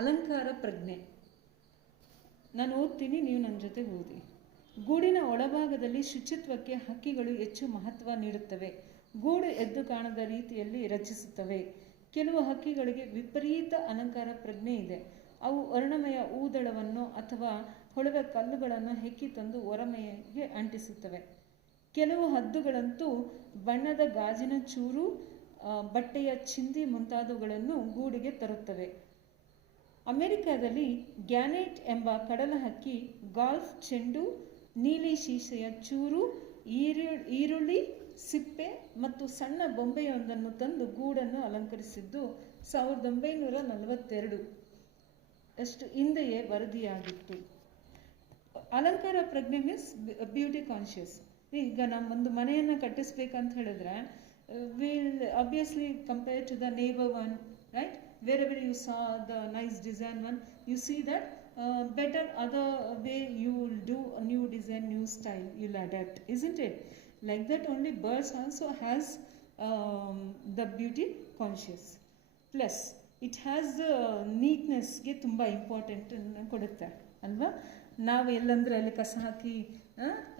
ಅಲಂಕಾರ ಪ್ರಜ್ಞೆ. ನಾನು ಓದ್ತೀನಿ, ನೀವು ನನ್ನ ಜೊತೆ ಓದಿ. ಗೂಡಿನ ಒಳಭಾಗದಲ್ಲಿ ಶುಚಿತ್ವಕ್ಕೆ ಹಕ್ಕಿಗಳು ಹೆಚ್ಚು ಮಹತ್ವ ನೀಡುತ್ತವೆ. ಗೂಡು ಎದ್ದು ಕಾಣದ ರೀತಿಯಲ್ಲಿ ರಚಿಸುತ್ತವೆ. ಕೆಲವು ಹಕ್ಕಿಗಳಿಗೆ ವಿಪರೀತ ಅಲಂಕಾರ ಪ್ರಜ್ಞೆ ಇದೆ. ಅವು ವರ್ಣಮಯ ಊದಳವನ್ನು ಅಥವಾ ಹೊಳೆವ ಕಲ್ಲುಗಳನ್ನು ಹೆಕ್ಕಿ ತಂದು ಹೊರಮೈಗೆ ಅಂಟಿಸುತ್ತವೆ. ಕೆಲವು ಹದ್ದುಗಳಂತೂ ಬಣ್ಣದ ಗಾಜಿನ ಚೂರು, ಬಟ್ಟೆಯ ಚಿಂದಿ ಮುಂತಾದವುಗಳನ್ನು ಗೂಡಿಗೆ ತರುತ್ತವೆ. ಅಮೆರಿಕದಲ್ಲಿ ಗ್ಯಾನೆಟ್ ಎಂಬ ಕಡಲ ಹಕ್ಕಿ ಗಾಲ್ಫ್ ಚೆಂಡು, ನೀಲಿ ಶೀಶೆಯ ಚೂರು, ಈರುಳ್ಳಿ ಸಿಪ್ಪೆ ಮತ್ತು ಸಣ್ಣ ಬೊಂಬೆಯೊಂದನ್ನು ತಂದು ಗೂಡನ್ನು ಅಲಂಕರಿಸಿದ್ದು 1942 ಅಷ್ಟು ಹಿಂದೆಯೇ ವರದಿಯಾಗಿತ್ತು. ಅಲಂಕಾರ ಪ್ರಜ್ಞೆ ಮೀನ್ಸ್ ಬ್ಯೂಟಿ ಕಾನ್ಷಿಯಸ್. ಈಗ ನಾವು ಒಂದು ಮನೆಯನ್ನು ಕಟ್ಟಿಸ್ಬೇಕಂತ ಹೇಳಿದ್ರೆ will obviously compare to the neighbor one, right? Wherever you saw the nice design one, you see that better other way you will do a new design, new style, you'll adapt, isn't it? Like that only birds also has the beauty conscious. Plus it has neatnessಗೆ ತುಂಬ important ಕೊಡುತ್ತೆ ಅಲ್ವಾ. ನಾವು ಎಲ್ಲಂದ್ರೆ ಅಲ್ಲಿ ಕಸ ಹಾಕಿ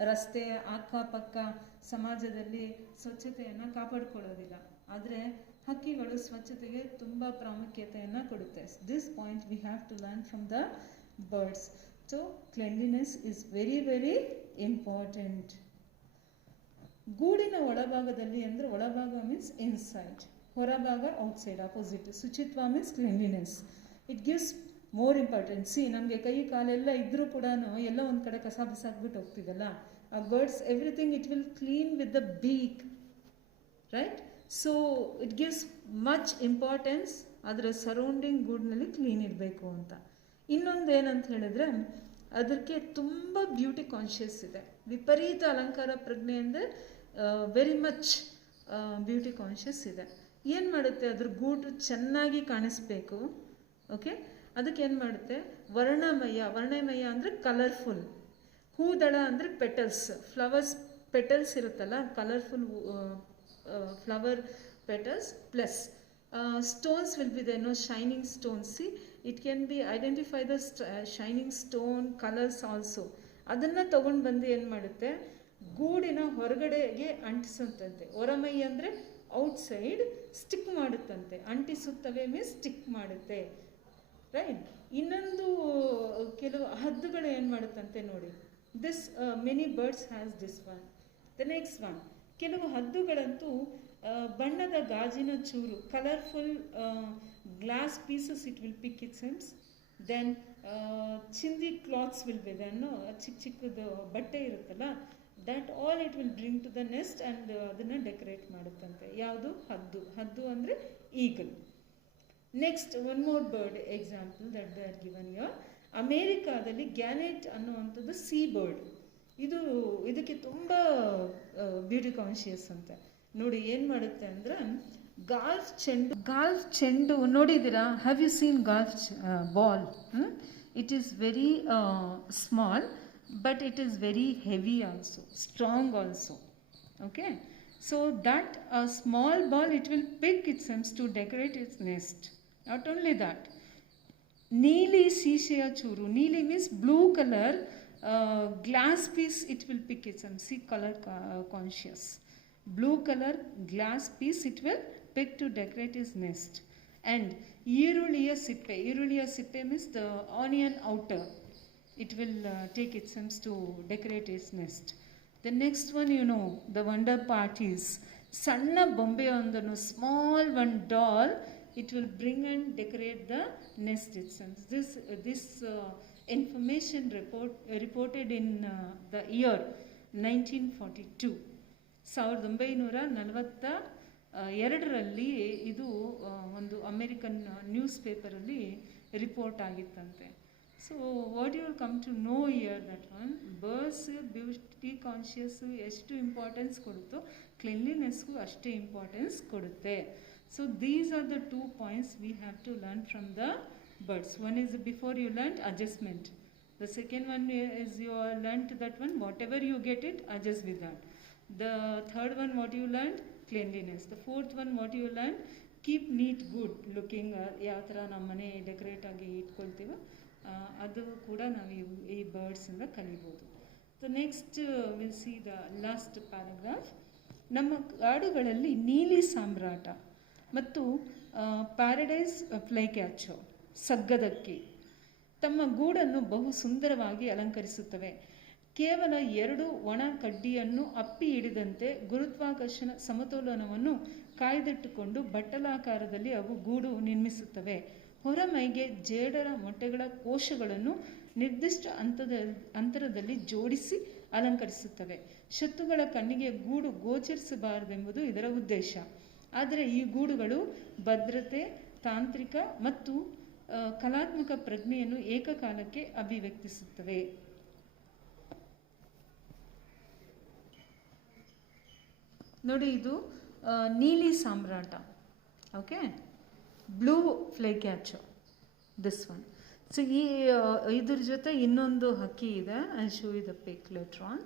ರಸ್ತೆ ಅಕ್ಕಪಕ್ಕ ಸಮಾಜದಲ್ಲಿ ಸ್ವಚ್ಛತೆಯನ್ನು ಕಾಪಾಡಿಕೊಳ್ಳೋದಿಲ್ಲ. ಆದರೆ ಹಕ್ಕಿಗಳು ಸ್ವಚ್ಛತೆಗೆ ತುಂಬ ಪ್ರಾಮುಖ್ಯತೆಯನ್ನು ಕೊಡುತ್ತೆ. This point we have to learn from the birds. So cleanliness is very very important. ಗೂಡಿನ ಒಳಭಾಗದಲ್ಲಿ ಅಂದರೆ ಒಳಭಾಗ ಮೀನ್ಸ್ ಇನ್ಸೈಡ್, ಹೊರಭಾಗ ಔಟ್ಸೈಡ್, ಅಪೋಸಿಟ್. ಶುಚಿತ್ವ means cleanliness. It gives more importance. ನಮಗೆ ಕೈ ಕಾಲೆಲ್ಲ ಇದ್ದರೂ ಕೂಡ ಎಲ್ಲ ಒಂದು ಕಡೆ ಕಸ ಬಿಸಾಕ್ಬಿಟ್ಟು ಹೋಗ್ತೀವಲ್ಲ, ಆ birds everything it will clean with the beak, right? So it gives much importance ಅದರ ಸರೌಂಡಿಂಗ್ ಗೂಡಿನಲ್ಲಿ ಕ್ಲೀನ್ ಇರಬೇಕು ಅಂತ. ಇನ್ನೊಂದು ಏನಂತ ಹೇಳಿದ್ರೆ ಅದಕ್ಕೆ ತುಂಬ ಬ್ಯೂಟಿ ಕಾನ್ಷಿಯಸ್ ಇದೆ. ವಿಪರೀತ ಅಲಂಕಾರ ಪ್ರಜ್ಞೆ ಅಂದರೆ ವೆರಿ ಮಚ್ ಬ್ಯೂಟಿ ಕಾನ್ಷಿಯಸ್ ಇದೆ. ಏನು ಮಾಡುತ್ತೆ, ಅದ್ರ ಗೂಡು ಚೆನ್ನಾಗಿ ಕಾಣಿಸ್ಬೇಕು. ಓಕೆ, ಅದಕ್ಕೆ ಏನು ಮಾಡುತ್ತೆ, ವರ್ಣಮಯ ಅಂದರೆ ಕಲರ್ಫುಲ್. ಹೂದಳ ಅಂದರೆ ಪೆಟಲ್ಸ್, ಫ್ಲವರ್ಸ್ ಪೆಟಲ್ಸ್ ಇರುತ್ತಲ್ಲ, colourful flower petals, plus stones will be there, no shining stones. See, it can be identify the shining stone colors also. ಅದನ್ನು ತಗೊಂಡು ಬಂದು ಏನು ಮಾಡುತ್ತೆ, ಗೂಡಿನ ಹೊರಗಡೆಗೆ ಅಂಟಿಸುತ್ತಂತೆ. ಹೊರಮೈ ಅಂದರೆ ಔಟ್ಸೈಡ್, ಸ್ಟಿಕ್ ಮಾಡುತ್ತಂತೆ. ಅಂಟಿಸುತ್ತವೆ ಮೀನ್ಸ್ ಸ್ಟಿಕ್ ಮಾಡುತ್ತೆ, ರೈಟ್? ಇನ್ನೊಂದು ಕೆಲವು ಹದ್ದುಗಳು ಏನು ಮಾಡುತ್ತಂತೆ ನೋಡಿ. This many birds has this one. The next one, ಕೆಲವು ಹದ್ದುಗಳಂತೂ ಬಣ್ಣದ ಗಾಜಿನ ಚೂರು, colourful glass pieces it will pick it seems. Then ಚಿಂದಿ ಕ್ಲಾತ್ಸ್ ವಿಲ್ ಬಿ ದನ್ನು, ಚಿಕ್ಕ ಚಿಕ್ಕದು ಬಟ್ಟೆ ಇರುತ್ತಲ್ಲ, that all it will bring to the nest and ಅದನ್ನು ಡೆಕೋರೇಟ್ ಮಾಡುತ್ತಂತೆ. ಯಾವುದು? ಹದ್ದು ಅಂದರೆ eagle. Next one more bird example that they are given here. ಅಮೇರಿಕಾದಲ್ಲಿ ಗ್ಯಾನೆಟ್ ಅನ್ನುವಂಥದ್ದು ಸೀ ಬರ್ಡ್. ಇದಕ್ಕೆ ತುಂಬ ಬ್ಯೂಟಿ ಕಾನ್ಷಿಯಸ್ ಅಂತೆ. ನೋಡಿ ಏನು ಮಾಡುತ್ತೆ ಅಂದರೆ ಗಾಲ್ಫ್ ಚೆಂಡು ನೋಡಿದ್ದೀರಾ? Have you seen golf ball? It is very small but it is very heavy also, strong also. Okay, so that small ball it will pick it seems to decorate its nest. Not only that, ನೀಲಿ ಶೀಶೆಯ ಚೂರು, ನೀಲಿ means blue colour glass piece it will pick it some. See, color conscious. Blue color glass piece it will pick to decorate his nest. And ಈರುಳ್ಳಿಯ ಸಿಪ್ಪೆ means the onion outer, it will take its stems to decorate its nest. The next one, you know, the wonder parties. ಸಣ್ಣ ಬೊಂಬೆಯೊಂದನ್ನು, small one doll, it will bring and decorate the nest itself. This information reported in the year 1942. 1942ರಲ್ಲಿ ಇದು ಒಂದು American news ಪೇಪರಲ್ಲಿ report ಆಗಿತ್ತಂತೆ. So what you come to know year that one, birds beauty conscious ಎಷ್ಟು importance ಕೊಡುತ್ತೋ ಕ್ಲೀನ್ಲಿನೆಸ್ಗೂ ಅಷ್ಟೇ importance ಕೊಡುತ್ತೆ. So these are the 2 points we have to learn from the birds. One is before you learnt adjustment. The second one is you learnt that one, whatever you get it, adjust with that. The third one, what you learnt? Cleanliness. The fourth one, what you learnt? Keep neat, good looking. ಯಾವ ಥರ ನಮ್ಮ ಮನೆ decorate ಆಗಿ ಅದು ಕೂಡ ನಾವು ಈ ಬರ್ಡ್ಸಿಂದ ಕಲಿಬೋದು. So next will see the last paragraph. ನಮ್ಮ ಕಾಡುಗಳಲ್ಲಿ ನೀಲಿ ಸಾಮ್ರಾಟ ಮತ್ತು ಪ್ಯಾರಡೈಸ್ ಫ್ಲೈ ಕ್ಯಾಚರ್ ಸಗ್ಗದಕ್ಕಿ ತಮ್ಮ ಗೂಡನ್ನು ಬಹು ಸುಂದರವಾಗಿ ಅಲಂಕರಿಸುತ್ತವೆ. ಕೇವಲ 2 ಒಣ ಕಡ್ಡಿಯನ್ನು ಅಪ್ಪಿ ಹಿಡಿದಂತೆ ಗುರುತ್ವಾಕರ್ಷಣ ಸಮತೋಲನವನ್ನು ಕಾಯ್ದಿಟ್ಟುಕೊಂಡು ಬಟ್ಟಲಾಕಾರದಲ್ಲಿ ಅವು ಗೂಡು ನಿರ್ಮಿಸುತ್ತವೆ. ಹೊರಮೈಗೆ ಜೇಡರ ಮೊಟ್ಟೆಗಳ ಕೋಶಗಳನ್ನು ನಿರ್ದಿಷ್ಟ ಅಂತರದಲ್ಲಿ ಜೋಡಿಸಿ ಅಲಂಕರಿಸುತ್ತವೆ. ಶತ್ರುಗಳ ಕಣ್ಣಿಗೆ ಗೂಡು ಗೋಚರಿಸಬಾರದೆಂಬುದು ಇದರ ಉದ್ದೇಶ. ಆದರೆ ಈ ಗೂಡುಗಳು ಭದ್ರತೆ, ತಾಂತ್ರಿಕ ಮತ್ತು ಕಲಾತ್ಮಕ ಪ್ರಜ್ಞೆಯನ್ನು ಏಕಕಾಲಕ್ಕೆ ಅಭಿವ್ಯಕ್ತಿಸುತ್ತವೆ. ನೋಡಿ, ಇದು ನೀಲಿ ಸಾಮ್ರಾಟ, okay, blue flycatcher, this one. So ಇದ್ರ ಜೊತೆ ಇನ್ನೊಂದು ಹಕ್ಕಿ ಇದೆ, I show you the pick later on.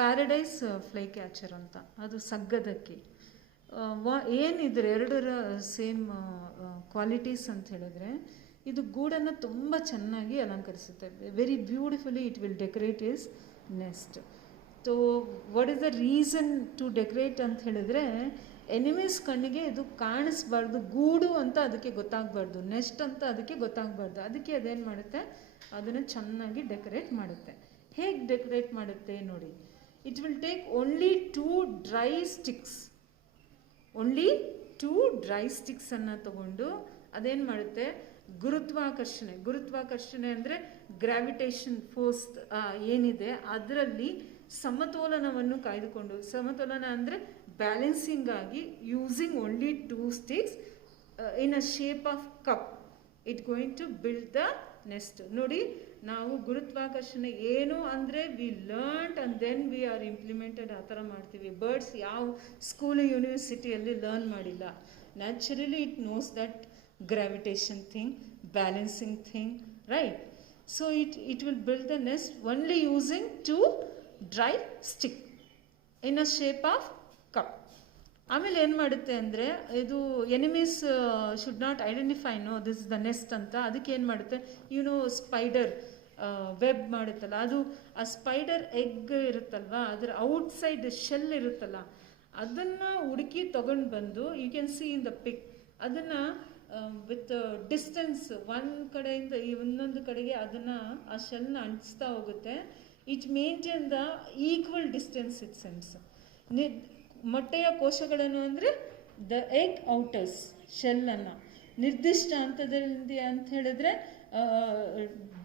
Paradise flycatcher ಅಂತ, ಅದು ಸಗ್ಗದಕ್ಕಿ. ಏನಿದ್ರೆ ಎರಡರ ಸೇಮ್ ಕ್ವಾಲಿಟೀಸ್ ಅಂತ ಹೇಳಿದ್ರೆ, ಇದು ಗೂಡನ್ನು ತುಂಬ ಚೆನ್ನಾಗಿ ಅಲಂಕರಿಸುತ್ತೆ. Very beautifully it will decorate is nest. So what is the reason to decorate ಅಂತ ಹೇಳಿದ್ರೆ, ಎನಿಮೀಸ್ ಕಣ್ಣಿಗೆ ಇದು ಕಾಣಿಸ್ಬಾರ್ದು, ಗೂಡು ಅಂತ ಅದಕ್ಕೆ ಗೊತ್ತಾಗಬಾರ್ದು, ನೆಸ್ಟ್ ಅಂತ ಅದಕ್ಕೆ ಗೊತ್ತಾಗಬಾರ್ದು. ಅದಕ್ಕೆ ಅದೇನು ಮಾಡುತ್ತೆ, ಅದನ್ನು ಚೆನ್ನಾಗಿ ಡೆಕೋರೇಟ್ ಮಾಡುತ್ತೆ. ಹೇಗೆ ಡೆಕೋರೇಟ್ ಮಾಡುತ್ತೆ ನೋಡಿ, it will take only 2 dry sticks, only 2 dry ಸ್ಟಿಕ್ಸನ್ನು ತಗೊಂಡು ಅದೇನು ಮಾಡುತ್ತೆ, ಗುರುತ್ವಾಕರ್ಷಣೆ ಅಂದರೆ ಗ್ರಾವಿಟೇಷನ್ ಫೋರ್ಸ್ ಏನಿದೆ ಅದರಲ್ಲಿ ಸಮತೋಲನವನ್ನು ಕಾಯ್ದುಕೊಂಡು, ಸಮತೋಲನ ಅಂದರೆ ಬ್ಯಾಲೆನ್ಸಿಂಗ್ ಆಗಿ, using only 2 sticks in a shape of cup, it going to build the nest. ನೋಡಿ, ನಾವು ಗುರುತ್ವಾಕರ್ಷಣೆ ಏನು ಅಂದರೆ we learned and then we are implemented, ಆ ಥರ ಮಾಡ್ತೀವಿ. ಬರ್ಡ್ಸ್ ಯಾವ ಸ್ಕೂಲು ಯೂನಿವರ್ಸಿಟಿಯಲ್ಲಿ ಲರ್ನ್ ಮಾಡಿಲ್ಲ. Naturally it knows that gravitation thing, balancing thing, right? So it will build the nest only using 2 dry stick in a shape of cup. ಆಮೇಲೆ ಏನು ಮಾಡುತ್ತೆ ಅಂದರೆ, ಇದು enemies should not identify no this is the nest ಅಂತ. ಅದಕ್ಕೆ ಏನು ಮಾಡುತ್ತೆ, spider web ಮಾಡುತ್ತಲ್ಲ, ಅದು ಆ ಸ್ಪೈಡರ್ ಎಗ್ ಇರುತ್ತಲ್ವ, ಅದರ ಔಟ್ಸೈಡ್ ಶೆಲ್ ಇರುತ್ತಲ್ಲ, ಅದನ್ನು ಹುಡುಕಿ ತೊಗೊಂಡು ಬಂದು, you can see in the pick, ಅದನ್ನು ವಿತ್ ಡಿಸ್ಟೆನ್ಸ್ ಒಂದು ಕಡೆಯಿಂದ ಇನ್ನೊಂದು ಕಡೆಗೆ ಅದನ್ನು ಆ ಶೆಲ್ನ ಅಂಟಿಸ್ತಾ ಹೋಗುತ್ತೆ. It maintain the equal distance it sense. ಮೊಟ್ಟೆಯ ಕೋಶಗಳನ್ನು ಅಂದರೆ ದ ಎಗ್ ಔಟರ್ಸ್ ಶೆಲ್ಲನ್ನು ನಿರ್ದಿಷ್ಟ ಹಂತದಲ್ಲಿ ಅಂತ ಹೇಳಿದ್ರೆ,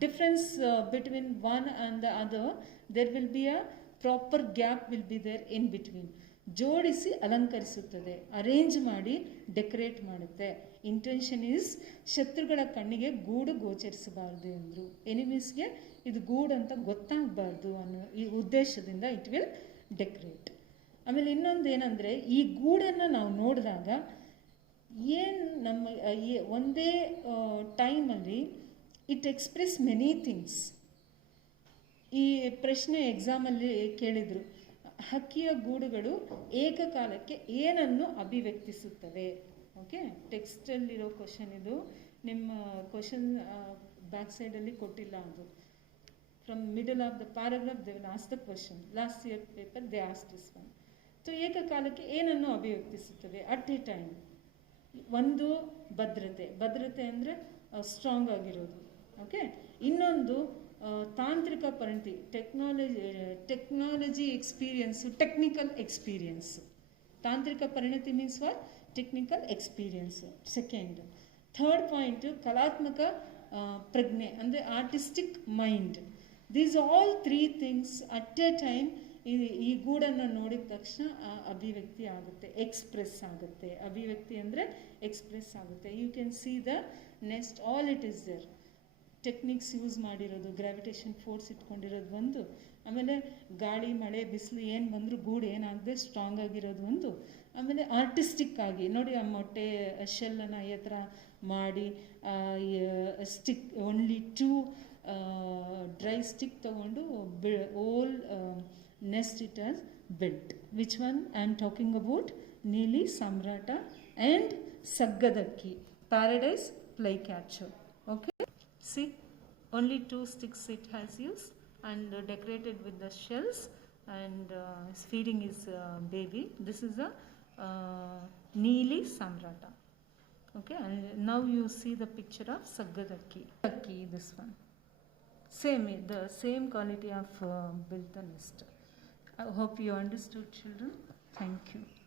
difference between one and the other, there will be a proper gap will be there in between. ಜೋಡಿಸಿ ಅಲಂಕರಿಸುತ್ತದೆ, ಅರೇಂಜ್ ಮಾಡಿ ಡೆಕೋರೇಟ್ ಮಾಡುತ್ತೆ. ಇಂಟೆನ್ಷನ್ ಈಸ್ ಶತ್ರುಗಳ ಕಣ್ಣಿಗೆ ಗೂಡು ಗೋಚರಿಸಬಾರ್ದು ಎಂದರು. ಎನಿಮೀಸ್ಗೆ ಇದು ಗೂಡು ಅಂತ ಗೊತ್ತಾಗಬಾರ್ದು ಅನ್ನೋ ಈ ಉದ್ದೇಶದಿಂದ ಇಟ್ ವಿಲ್ ಡೆಕೋರೇಟ್. ಆಮೇಲೆ ಇನ್ನೊಂದು ಏನಂದರೆ, ಈ ಗೂಡನ್ನು ನಾವು ನೋಡಿದಾಗ ಏನು ನಮ್ಮ ಒಂದೇ ಟೈಮಲ್ಲಿ ಇಟ್ ಎಕ್ಸ್ಪ್ರೆಸ್ ಮೆನಿ ಥಿಂಗ್ಸ್. ಈ ಪ್ರಶ್ನೆ ಎಕ್ಸಾಮಲ್ಲಿ ಕೇಳಿದರು, ಹಕ್ಕಿಯ ಗೂಡುಗಳು ಏಕಕಾಲಕ್ಕೆ ಏನನ್ನು ಅಭಿವ್ಯಕ್ತಿಸುತ್ತವೆ? ಓಕೆ, ಟೆಕ್ಸ್ಟಲ್ಲಿರೋ ಕ್ವಶನ್ ಇದು, ನಿಮ್ಮ ಕ್ವಶನ್ ಬ್ಯಾಕ್ ಸೈಡಲ್ಲಿ ಕೊಟ್ಟಿಲ್ಲ. ಅದು from middle of the paragraph they will ask the question. Last year paper they ask this one. So ಏಕಕಾಲಕ್ಕೆ ಏನನ್ನು ಅಭಿವ್ಯಕ್ತಿಸುತ್ತವೆ ಅಟ್ ಎ ಟೈಮ್? ಒಂದು ಭದ್ರತೆ ಅಂದರೆ ಸ್ಟ್ರಾಂಗ್ ಆಗಿರೋದು, ಓಕೆ. ಇನ್ನೊಂದು ತಾಂತ್ರಿಕ ಪರಿಣತಿ, ಟೆಕ್ನಾಲಜಿ ಎಕ್ಸ್ಪೀರಿಯನ್ಸು, ಟೆಕ್ನಿಕಲ್ ಎಕ್ಸ್ಪೀರಿಯನ್ಸು. ತಾಂತ್ರಿಕ ಪರಿಣತಿ means what? Technical experience. Second. Third point ಕಲಾತ್ಮಕ ಪ್ರಜ್ಞೆ ಅಂದರೆ artistic mind. These all 3 things at A time ಈ ಗೂಡನ್ನು ನೋಡಿದ ತಕ್ಷಣ ಅಭಿವ್ಯಕ್ತಿ ಆಗುತ್ತೆ, ಎಕ್ಸ್ಪ್ರೆಸ್ ಆಗುತ್ತೆ. ಅಭಿವ್ಯಕ್ತಿ ಅಂದರೆ ಎಕ್ಸ್ಪ್ರೆಸ್ ಆಗುತ್ತೆ. You can see the next, all it is there. Techniques use ಮಾಡಿರೋದು, ಗ್ರಾವಿಟೇಷನ್ ಫೋರ್ಸ್ ಇಟ್ಕೊಂಡಿರೋದು ಒಂದು, ಆಮೇಲೆ ಗಾಳಿ ಮಳೆ ಬಿಸಿಲು ಏನು ಬಂದರೂ ಗೂಡು ಏನಾಗದೆ ಸ್ಟ್ರಾಂಗ್ ಆಗಿರೋದು ಒಂದು, ಆಮೇಲೆ ಆರ್ಟಿಸ್ಟಿಕ್ ಆಗಿ ನೋಡಿ ಆ ಮೊಟ್ಟೆ ಶೆಲ್ಲನ್ನು ಈ ಥರ ಮಾಡಿ ಸ್ಟಿಕ್ ಓನ್ಲಿ 2 ಡ್ರೈ ಸ್ಟಿಕ್ ತಗೊಂಡು old nest it as built. Which one I am talking about? ನೀಲಿ ಸಾಮ್ರಾಟ ಆ್ಯಂಡ್ ಸಗ್ಗದಕ್ಕಿ, paradise flycatcher. Okay, see only 2 sticks it has used, and decorated with the shells, and is feeding his baby. This is a Neeli Samrata. Okay, and now you see the picture of Saggadakki. This one. The same quality of built the nest. I hope you understood, children. Thank you.